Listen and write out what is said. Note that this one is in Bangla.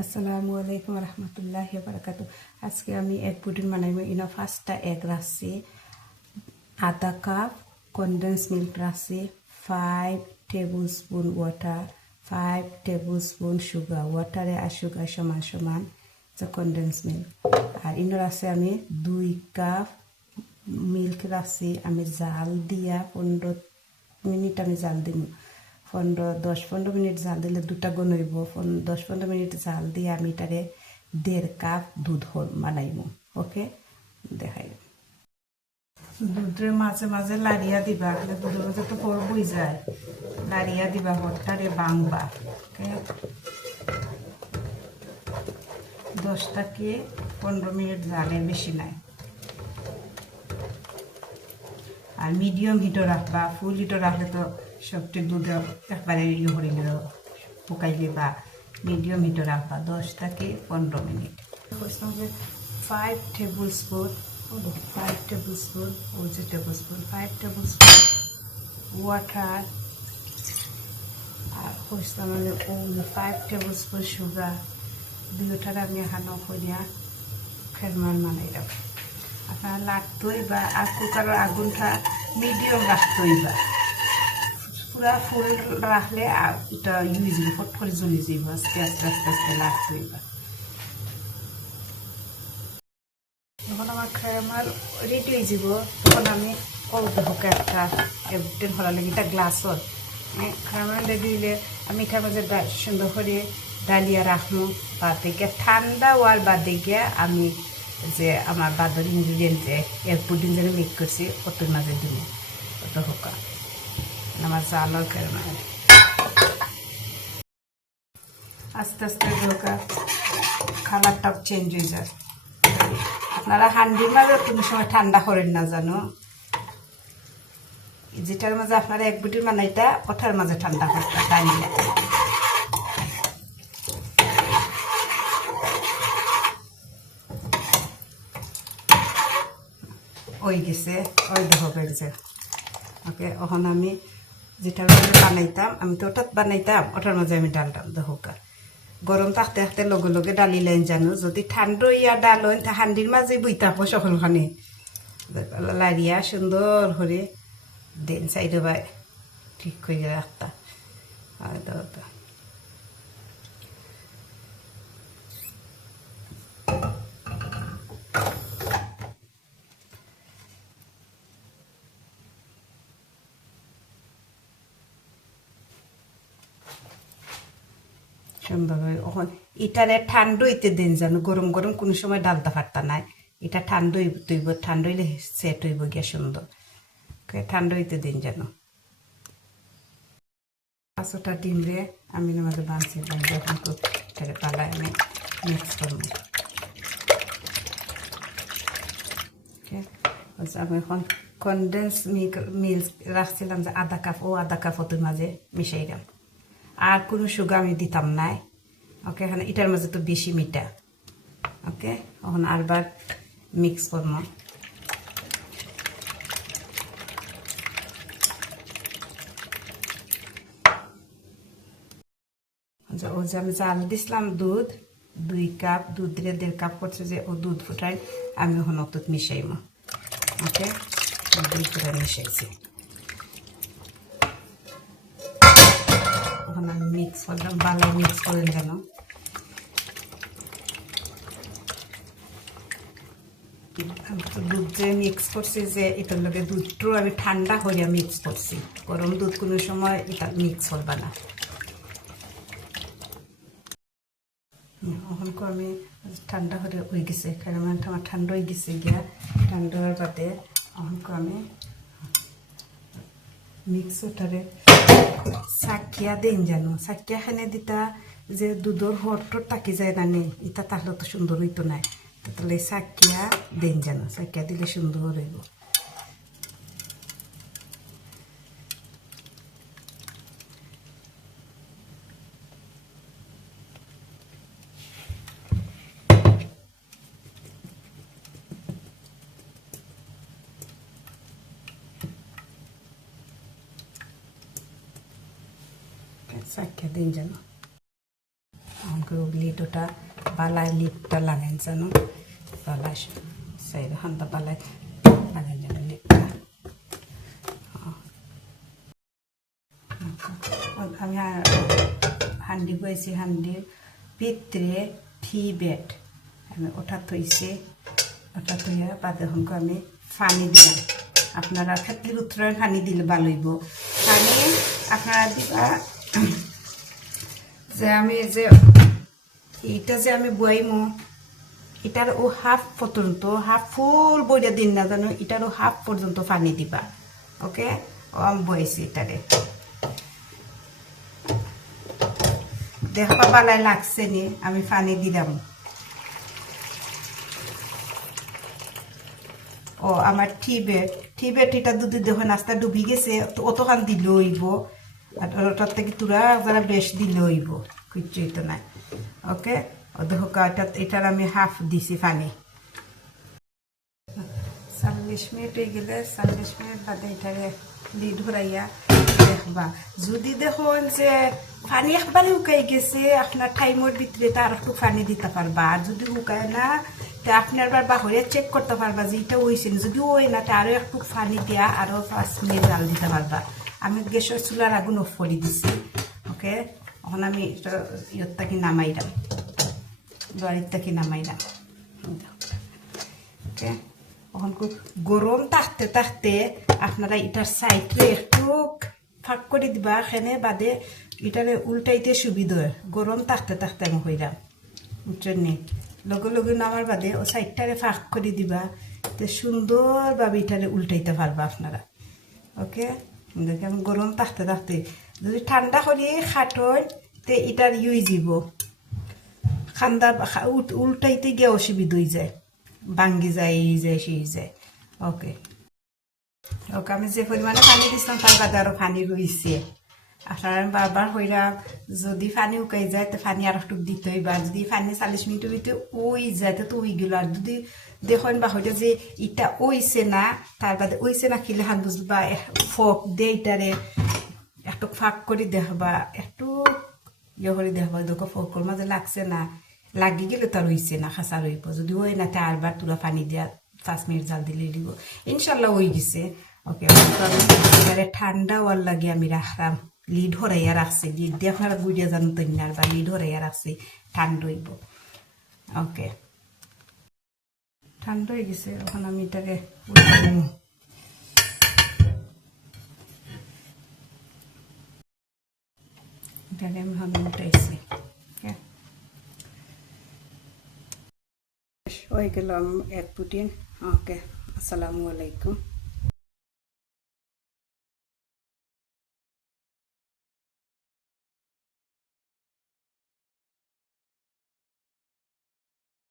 আসসালামু আলাইকুম রহমতুল্লাহি বারাকাতু। আজকে আমি এগ পুডিং বানাইব। ইনো ফার্স্টটা এগ রাখছি, আধা কাপ কনডেন্স মিল্ক রাখছি, 5 table spoon water, 5 table spoon sugar, ওয়াটারে আর সুগার সমান সমান, কনডেন্স মিল্ক। আর ইনো রাখছি আমি 2 কাপ মিল্ক রাখছি। আমি জাল দিয়া 15 মিনিট আমি জাল দিব। 10-15 মিনিট জাল দিলে দুটা গুণ হইব। 10-15 মিনিট জাল দিয়ে আমি এটারে 1.5 কাপ দুধ বানাইব। ওকে, দেখাই। দুধের মাঝে মাঝে লাড়িয়া দিবা, দুধের মাঝে তো পড়বই যায়, লাড়িয়া দিবা, হটটারে বাংবা। ওকে, 10 থেকে 15 মিনিট জালের বেশি নাই। আর মিডিয়াম হিটও রাখবা, ফুল হিটও রাখলে তো সবটি দুধ একবারে ইয়ে করে নিল, পোকাইলে। বা মিডিয়াম হিটও রাখবা 10 থেকে 15 minute. 5 table spoon, 5 table spoon, 5 table spoon water, আর 5 টেবিল স্পুন সুগার। দুইটার আমি এখানে করিয়া খেরমান বানাই রাখবো। আপনার লাগতোই বা আর কুকারের আগুনটা মিডিয়াম রাখতোই বা পুরা ফুল রাখলে এটা ইউজ ফট করে জ্বলি যাইব। আস্তে আস্তে আস্তে আস্তে লাগতোই বা। যখন আমার আমার রেডি হয়ে যাব, তখন আমি দেখোকে একটা একদিন হওয়ার লাগে এটা গ্লাসত খাবার রেডি হইলে আমি এটার মাঝে সুন্দর করে ডালিয়া রাখবো। বা দেখে ঠান্ডা হওয়ার বাদে গিয়ে আমি যে আমার বাদর ইনগ্রিডিয়েন্ট যে এগ পুডিং যেন মিক্স করছি ওটার মাঝে দিব। অত হোকা আমার জালর কেমন আস্তে আস্তে হোকা কালারটাও চেঞ্জ হয়ে যায়। আপনারা হান্ডির মাঝে কোনো সময় ঠান্ডা করেন না জানো, যেটার মাঝে আপনারা এক বুটির মানাইটা ওঠার মাঝে ঠান্ডা করতে ডালিয়া। ওই গেছে, ওই দেখো গেছে। ওকে, এখন আমি যেটার মাঝে বানাইতাম, আমি তো ওটাত বানাইতাম, ওটার মাঝে আমি ডালতাম। দেখোকা গরম থাকতে থাকতে লগে লগে ডালি লাইন জানো, যদি ঠান্ডা ইয়া ডাল হইন তা হান্ডির মাঝে বই থাকবো সকলখানে লাড়িয়া সুন্দর করে দেন সাইডে বাই ঠিক করে রাখতা। সুন্দর হয়। এখন এটারে ঠান্ডা হইতে দেন জানো, গরম গরম কোনো সময় ডালতে পারতা নাই। এটা ঠান্ডা হইব, ঠান্ডা হইলে সেট হইব গিয়া সুন্দর। ঠান্ডা হইতে দিন যেন। 5টা ডিম রে আমি আমাদের বানছি, এখন পালায় আমি মিক্স করবো। আমি এখন কনডেন্স মিল্ক রাখছিলাম যে আধা কাপ, ও আধা কাপ ওদের মাঝে মিশাইলাম। আর কোনো সুগার আমি দিতাম নাই। ওকে, এখানে এটার মাঝে তো বেশি মিঠা। ওকে, এখন আরবার মিক্স করবো। ও যে আমি জাল দিছিলাম দুধ, 2 কাপ দুধ দিয়ে 1.5 কাপ করছে যে ও দুধ ফুটাই আমি এখন অত মিশাইব। ওকে, দুধ ফুটাই মিশাইছি। এখন আমি মিক্স করলাম, ভালো মিক্স করেন যেন। দুধ যে মিক্স করছি যে এটার লগে দুধটাও আমি ঠান্ডা হইয়া মিক্স করছি, গরম দুধ কোনো সময় এটা মিক্স করবা না। এখন আমি ঠান্ডা হয়ে হয়ে গেছে, কারণ আমার ঠান্ডা হয়ে গেছে গিয়া। ঠান্ডা হওয়ার বাদে এখন আমি মিক্স ওটারে সাকিয়া দিন জানো। সাকিয়া খানে দিতা যে দুধর হটর তাকি যায় না নে, এটা তাহলে তো সুন্দর হইতো না। তাহলে সাকিয়া দিন জানো, সাকিয়া দিলে সুন্দর হইব। সাকিয়া দিন জানো। করে লিডটা বালায় লিডটা লাগাইন জানো বালায় সাইড হান্তা বালায় লাগাইন জানো লিডটা আমি হান্ডি বইছি হান্ডির ভিতরে থি বেড আমি ওটা থইছি ওটা থইয়া বাদে হনকে আমি পানি দিলাম আপনারা খেতলির উত্তরের পানি দিলে ভালো হইব পানি আপনারা দিবা যে আমি যে এইটা যে আমি বইমো এটার ও হাফ পর্যন্ত হাফ ফুল বইটা দিন না জানো এটারও হাফ পর্যন্ত পানি দিবা ওকে ও আমি বইছি এটারে দেখা বালাই লাগছে নি আমি পানি দিলাম ও আমার টিবেট এটা দুধ দেখুন নাস্তা ডুবি গেছে অতখান দিলে হইব আর ওটার থেকে তোরা যারা বেশ দিলে হইব কিচ্ছুই তো নাই ওকে ও দেখো এটার আমি হাফ দিছি পানি 40 মিনিট হয়ে গেলে 40 মিনিট বাদে এটারে লিড ঘুরাইয়া দেখবা যদি দেখুন যে পানি একবারে শুকাই গেছে আপনার টাইমের ভিতরে তো আর একটু পানি দিতে পারবা আর যদি শুকায় না তো আপনি আবার বাহরে চেক করতে পারবা যে এটা হয়েছে যদি ওই না তো আরো একটু পানি দিয়া আরো 5 মিনিট জাল দিতে পারবা আমি গ্যাসের চুলার আগুন অফ করে দিছি ওকে এখন আমি এটা ইয়র থেকে নামাইলাম বাড়ির থেকে নামাইলাম ওকে এখন গরম থাকতে থাকতে আপনারা এটার সাইডে একটু ফাঁক করে দিবা এখানে বাদে এটারে উল্টাইতে সুবিধা হয় গরম থাকতে থাকতে আমি হইলাম বুঝছেন নি লগে লগে নামার বাদে ও সাইডটারে ফাঁক করে দিবা তো সুন্দরভাবে এটারে উল্টাইতে পারবা আপনারা ওকে দেখে আমি গরম থাকতে থাকতে যদি ঠান্ডা করি খাটল তে এটার ইউই যাব ঠান্ডা উল্টাইতে গিয়ে অসুবিধা হয়ে যায় ভাঙ্গি যায় এই যায় সেই যায় ওকে ওকে আমি যে পরিমাণে পানি দিচ্ছিলাম তার বাদে আরো পানি রয়েছে আপনারা বারবার হইলাম যদি পানি উকাই যায় তো পানি আর একটু দিতে হইবা যদি পানি 40 মিনিটের ভিতরে ওই যায় তো ওই গেল আর যদি দেখেন বা হইলে যে ইটা ওইছে না তার বাদে ওইছে না খেলে হাত বুঝবা ফক দিয়ে এটারে একটু ফাঁক করে দেখবা একটু ইয়ে করে দেখবা দেখো ফকর মাঝে লাগছে না লাগি গেলে তার হইছে না খাসা রইব যদি ওই না তে আরবার তুলা পানি দিয়া 5 মিনিট জাল দিলে দিব ইনশাল্লাহ ওই গেছে ওকে ঠান্ডা ওয়ার লাগে আমি রাখলাম লিড হরাইয়া রাখছি লিড দিয়ে আপনারা বুঝিয়া জানো তো না বা লিড হরাইয়া রাখছি ঠান্ডা হইব ওকে ঠান্ডা হয়ে গেছে এখন আমি এটাকে এটাকে আমি উঠাইছি হয়ে গেলাম এক পুটিন ওকে আসসালামু আলাইকুম